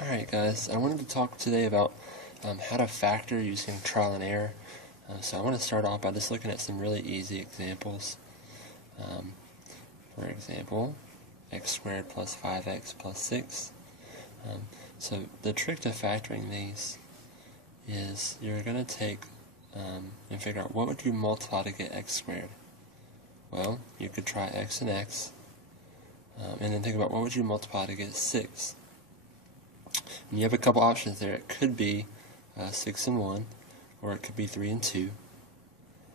Alright guys, I wanted to talk today about how to factor using trial and error. So I want to start off by just looking at some really easy examples. For example, x squared plus 5x plus 6. So the trick to factoring these is you're going to take and figure out what would you multiply to get x squared. Well, you could try x and x, and then think about what would you multiply to get 6. And you have a couple options there. It could be 6 and 1, or it could be 3 and 2.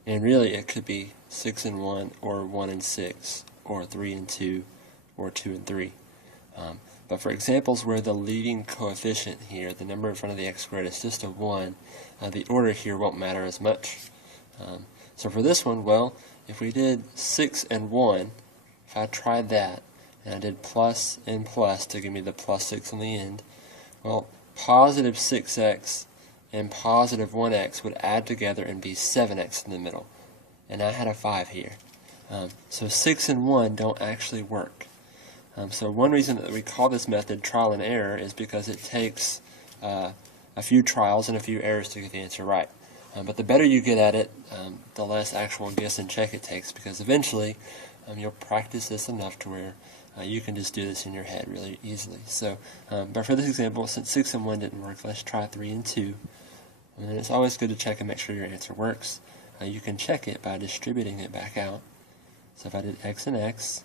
And really it could be 6 and 1, or 1 and 6, or 3 and 2, or 2 and 3. But for examples where the leading coefficient here, the number in front of the x squared, is just a 1, the order here won't matter as much. So for this one, well, if we did 6 and 1, if I tried that, and I did plus and plus to give me the plus 6 on the end, well, positive 6x and positive 1x would add together and be 7x in the middle. And I had a 5 here. So 6 and 1 don't actually work. So one reason that we call this method trial and error is because it takes a few trials and a few errors to get the answer right. But the better you get at it, the less actual guess and check it takes, because eventually you'll practice this enough to where you can just do this in your head really easily. So, but for this example, since 6 and 1 didn't work, let's try 3 and 2. And then it's always good to check and make sure your answer works. You can check it by distributing it back out. So if I did x and x,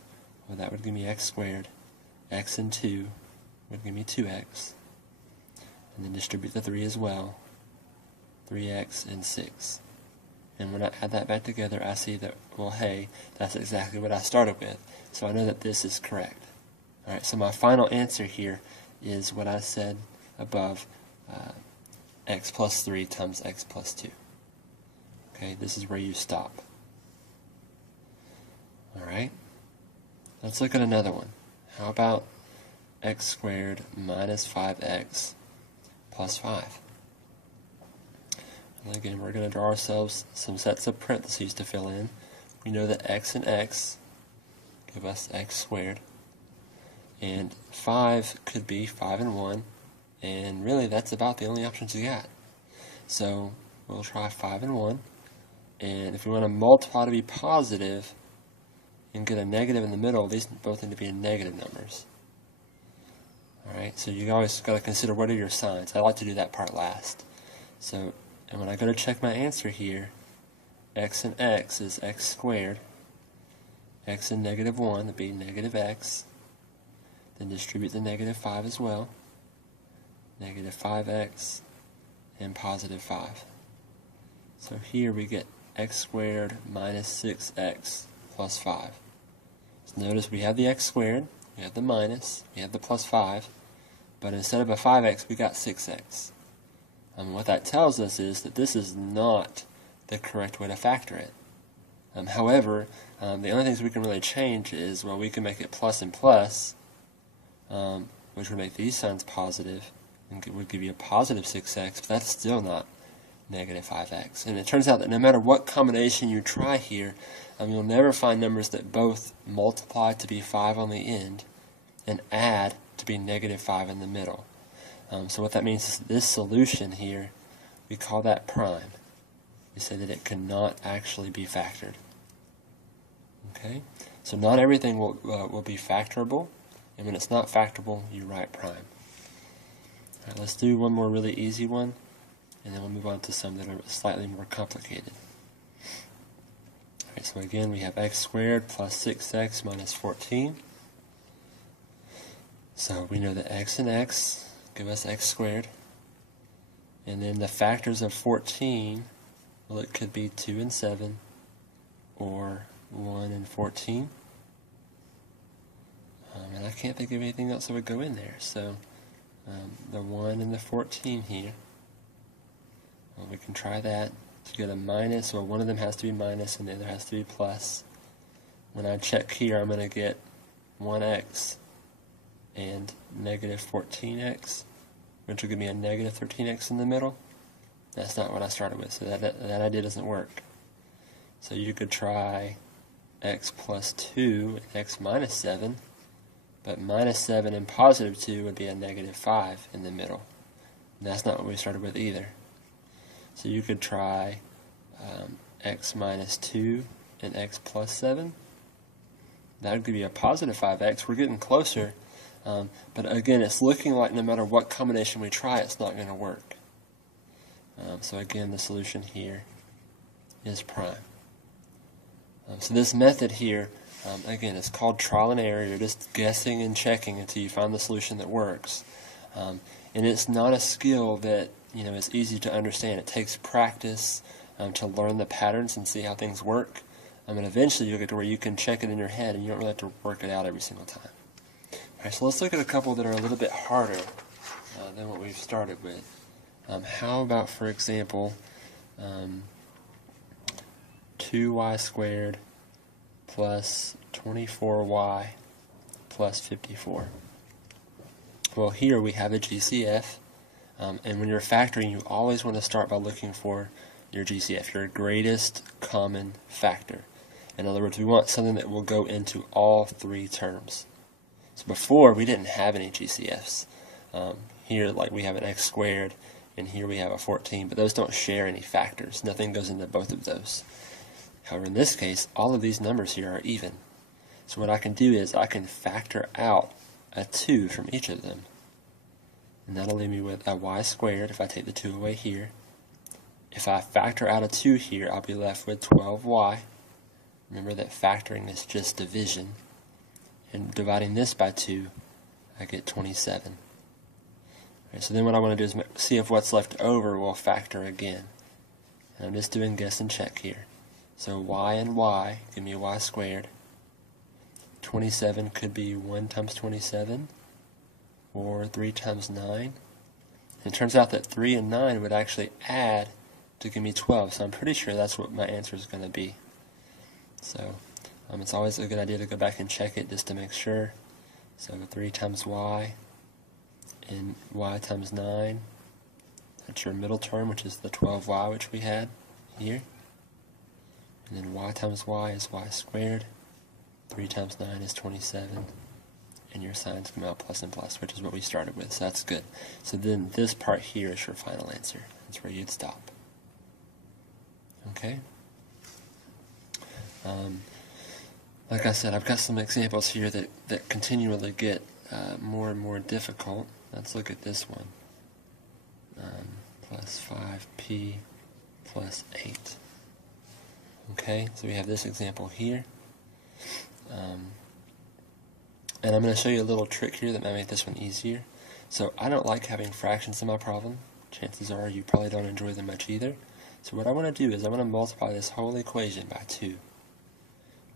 well, that would give me x squared. X and 2 would give me 2x. And then distribute the 3 as well. 3x and 6. And when I add that back together, I see that, well, hey, that's exactly what I started with. So I know that this is correct. Alright, so my final answer here is what I said above, x plus 3 times x plus 2. Okay, this is where you stop. Alright, let's look at another one. How about x squared minus 5x plus 5? And again, we're going to draw ourselves some sets of parentheses to fill in. We know that x and x give us x squared. And 5 could be 5 and 1. And really, that's about the only options you got. So we'll try 5 and 1. And if we want to multiply to be positive and get a negative in the middle, these both need to be negative numbers. Alright, so you always got to consider what are your signs. I like to do that part last. So, and when I go to check my answer here, x and x is x squared. X and negative 1 would be negative x. Then distribute the negative 5 as well. Negative 5x and positive 5. So here we get x squared minus 6x plus 5. So notice we have the x squared, we have the minus, we have the plus 5, but instead of a 5x we got 6x. What that tells us is that this is not the correct way to factor it. However, the only things we can really change is, well, we can make it plus and plus, which would make these signs positive, and would give you a positive 6x, but that's still not negative 5x. And it turns out that no matter what combination you try here, you'll never find numbers that both multiply to be 5 on the end and add to be negative 5 in the middle. So what that means is this solution here, we call that prime. We say that it cannot actually be factored. Okay? So not everything will be factorable, and when it's not factorable, you write prime. Alright, let's do one more really easy one, and then we'll move on to some that are slightly more complicated. Alright, so again, we have x squared plus 6x minus 14. So we know that x and x give us x squared. And then the factors of 14, well, it could be 2 and 7, or 1 and 14. And I can't think of anything else that would go in there. So the 1 and the 14 here, well, we can try that to get a minus. Well, one of them has to be minus and the other has to be plus. When I check here, I'm going to get 1x and negative 14x, which will give me a negative 13x in the middle. That's not what I started with, so that idea doesn't work. So you could try x plus 2 and x minus 7, But minus 7 and positive 2 would be a negative 5 in the middle. And that's not what we started with either. So you could try x minus 2 and x plus 7. That would give you a positive 5x. We're getting closer. But again, it's looking like no matter what combination we try, it's not going to work. So again, the solution here is prime. So this method here, again, it's called trial and error. You're just guessing and checking until you find the solution that works. And it's not a skill that is easy to understand. It takes practice to learn the patterns and see how things work. And eventually you'll get to where you can check it in your head and you don't really have to work it out every single time. All right, so let's look at a couple that are a little bit harder than what we've started with. How about, for example, 2y squared plus 24y plus 54. Well, here we have a GCF, and when you're factoring, you always want to start by looking for your GCF, your greatest common factor. In other words, we want something that will go into all three terms. So before, we didn't have any GCFs. Here, like, we have an x squared, and here we have a 14, but those don't share any factors. Nothing goes into both of those. However, in this case, all of these numbers here are even. So what I can do is I can factor out a 2 from each of them. And that'll leave me with a y squared if I take the 2 away here. If I factor out a 2 here, I'll be left with 12y. Remember that factoring is just division. And dividing this by 2, I get 27. Right, so then what I want to do is see if what's left over will factor again. And I'm just doing guess and check here. So y and y give me y squared. 27 could be 1 times 27 or 3 times 9. And it turns out that 3 and 9 would actually add to give me 12, so I'm pretty sure that's what my answer is going to be. So it's always a good idea to go back and check it just to make sure. So 3 times y and y times 9, that's your middle term, which is the 12y which we had here. And then y times y is y squared. 3 times 9 is 27. And your signs come out plus and plus, which is what we started with, so that's good. So then this part here is your final answer. That's where you'd stop. Okay? Like I said, I've got some examples here that continually get more and more difficult. Let's look at this one. Plus 5p plus 8. Okay, so we have this example here. And I'm going to show you a little trick here that might make this one easier. So I don't like having fractions in my problem. Chances are you probably don't enjoy them much either. So what I want to do is I want to multiply this whole equation by 2,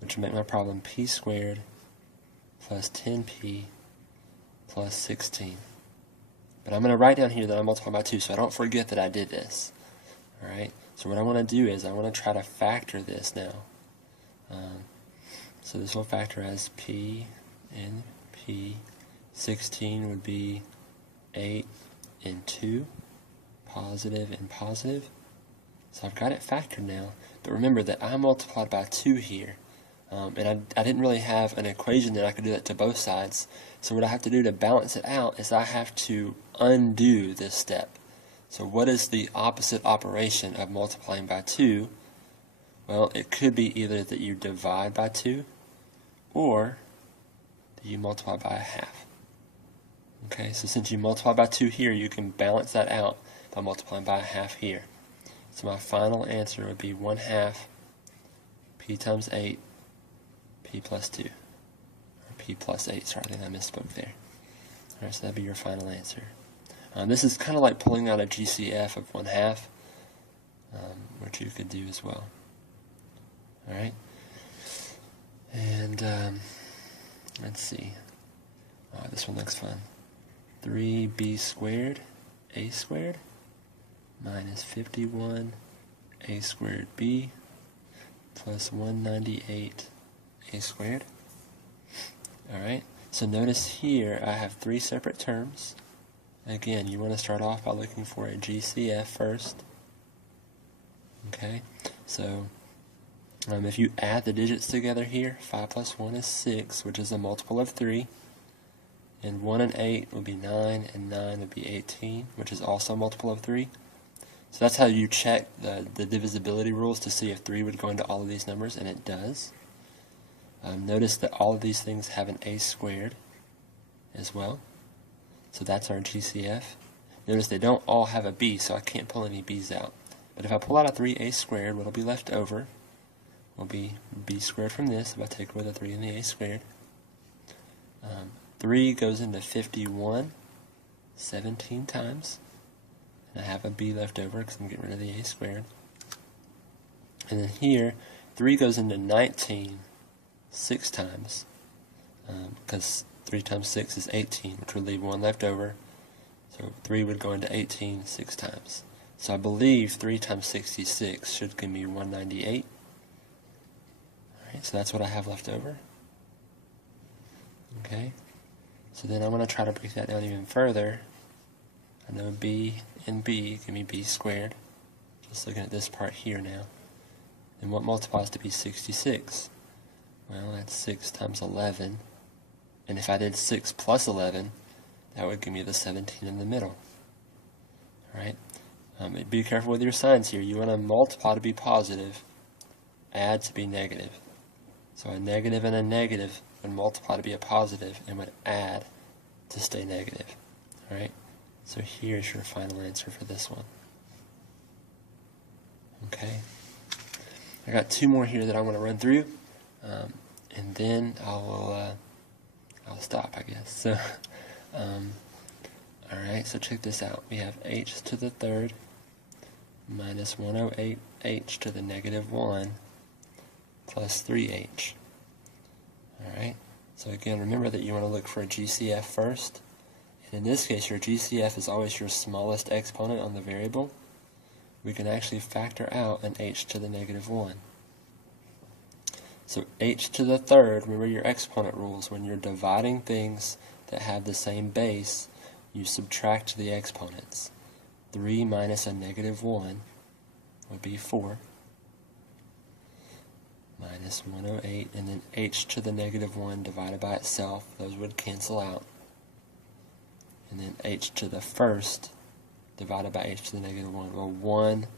which will make my problem p squared plus 10p plus 16. But I'm going to write down here that I multiply by 2 so I don't forget that I did this. Alright, so what I want to do is I want to try to factor this now. So this will factor as p and p. 16 would be 8 and 2, positive and positive. So I've got it factored now, but remember that I multiplied by 2 here, and I didn't really have an equation that I could do that to both sides. So what I have to do to balance it out is I have to undo this step. So what is the opposite operation of multiplying by 2? Well, it could be either that you divide by 2 or that you multiply by a half. Okay, so since you multiply by 2 here, you can balance that out by multiplying by a half here. So my final answer would be 1/2 p times 8, p plus 2. Or p plus 8, sorry, I think I misspoke there. Alright, so that'd be your final answer. This is kind of like pulling out a GCF of 1/2, which you could do as well. Alright, and let's see. This one looks fun. 3b squared, a squared, minus 51 a squared b plus 198 a squared. Alright, so notice here I have 3 separate terms. Again, you want to start off by looking for a GCF first. Okay, so if you add the digits together here, 5 plus 1 is 6, which is a multiple of 3. and 1 and 8 would be 9, and 9 would be 18, which is also a multiple of 3. So that's how you check the divisibility rules to see if 3 would go into all of these numbers, and it does. Notice that all of these things have an a squared as well. So that's our GCF. Notice they don't all have a b, so I can't pull any b's out. But if I pull out a 3a squared, what will be left over will be b squared from this, if I take away the 3 and the a squared. 3 goes into 51 17 times. And I have a b left over because I'm getting rid of the a squared. And then here, 3 goes into 19 6 times, because 3 times 6 is 18, which would leave 1 left over. So 3 would go into 18 6 times. So I believe 3 times 66 should give me 198. Alright, so that's what I have left over. Okay, so then I'm going to try to break that down even further. I know b and b give me b squared. Just looking at this part here now. And what multiplies to be 66? Well, that's 6 times 11. And if I did 6 plus 11, that would give me the 17 in the middle. Alright? Be careful with your signs here. You want to multiply to be positive, add to be negative. So a negative and a negative would multiply to be a positive and would add to stay negative. Alright? So here's your final answer for this one. Okay? I got 2 more here that I want to run through. And then I'll stop, I guess. So, alright, so check this out. We have h to the third minus 108h to the negative 1 plus 3h. Alright, so again, remember that you want to look for a GCF first. And in this case, your GCF is always your smallest exponent on the variable. We can actually factor out an h to the negative 1. So h to the third, remember your exponent rules. When you're dividing things that have the same base, you subtract the exponents. 3 minus a negative 1 would be 4. Minus 108, and then h to the negative 1 divided by itself. Those would cancel out. And then h to the first divided by h to the negative 1. Well, 1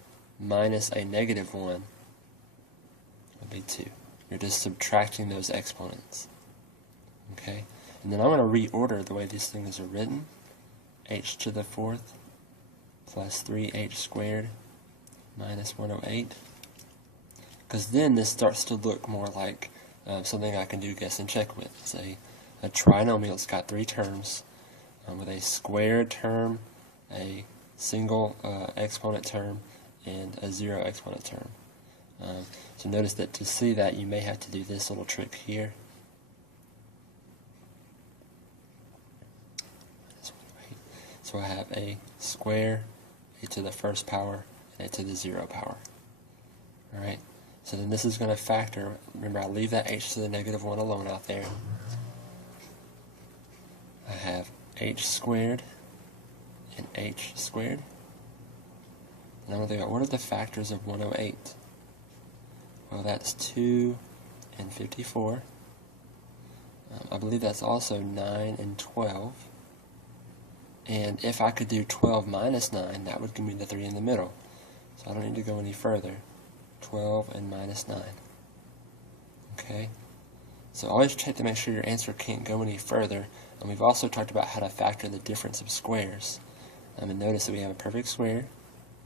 minus a negative 1 would be 2. You're just subtracting those exponents. Okay? And then I'm going to reorder the way these things are written. H to the fourth plus 3h squared minus 108. Because then this starts to look more like something I can do guess and check with. Say a trinomial, it's got 3 terms with a squared term, a single exponent term, and a 0 exponent term. So notice that to see that, you may have to do this little trick here. So I have a square, a to the first power, and a to the 0 power. Alright, so then this is going to factor. Remember, I leave that h to the negative 1 alone out there. I have h squared and h squared. And I'm going to think about, what are the factors of 108? Well, that's 2 and 54. I believe that's also 9 and 12. And if I could do 12 minus 9, that would give me the 3 in the middle. So I don't need to go any further. 12 and minus 9. Okay? So always check to make sure your answer can't go any further. And we've also talked about how to factor the difference of squares. And notice that we have a perfect square.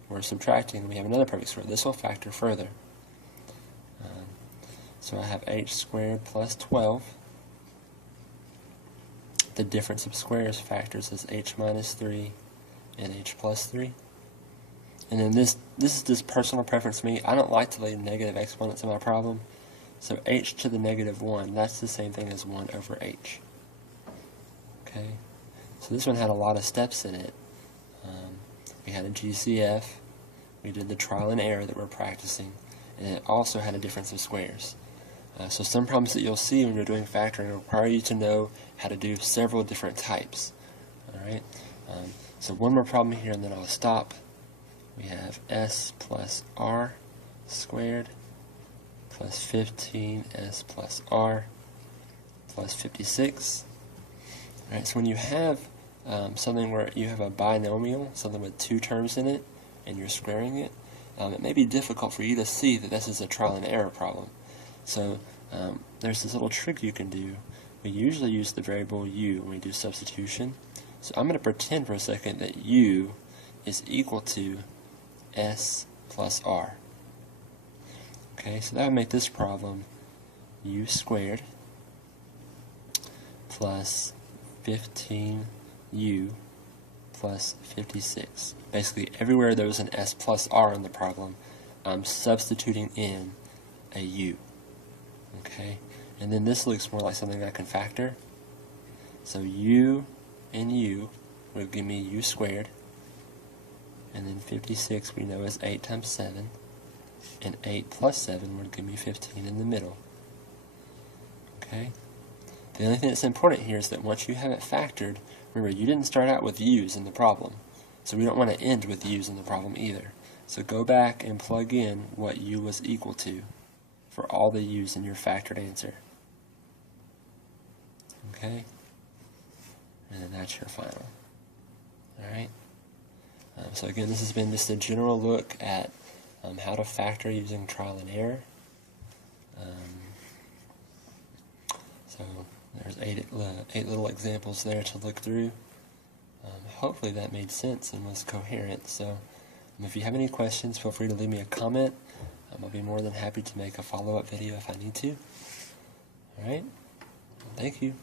We're subtracting, and we have another perfect square. This will factor further. So I have h squared plus 12. The difference of squares factors as h minus 3 and h plus 3. And then this is just personal preference to me. I don't like to leave negative exponents in my problem. So h to the negative 1, that's the same thing as 1 over h. Okay, so this one had a lot of steps in it. We had a GCF, we did the trial and error that we're practicing, and it also had a difference of squares. So some problems that you'll see when you're doing factoring require you to know how to do several different types. Alright, so one more problem here and then I'll stop. We have s plus r squared plus 15s plus r plus 56. Alright, so when you have something where you have a binomial, something with two terms in it, and you're squaring it, it may be difficult for you to see that this is a trial and error problem. So there's this little trick you can do. We usually use the variable u when we do substitution. So I'm going to pretend for a second that u is equal to s plus r. Okay, so that would make this problem u squared plus 15u plus 56. Basically, everywhere there was an s plus r in the problem, I'm substituting in a u. Okay, and then this looks more like something I can factor. So u and u would give me u squared, and then 56 we know is 8 times 7, and 8 plus 7 would give me 15 in the middle. Okay. The only thing that's important here is that once you have it factored, remember you didn't start out with u's in the problem, so we don't want to end with u's in the problem either. So go back and plug in what u was equal to for all the u's in your factored answer. Okay? And then that's your final. Alright? So again, this has been just a general look at how to factor using trial and error. So there's eight little examples there to look through. Hopefully that made sense and was coherent. So if you have any questions, feel free to leave me a comment. I'll be more than happy to make a follow-up video if I need to. Alright? Thank you.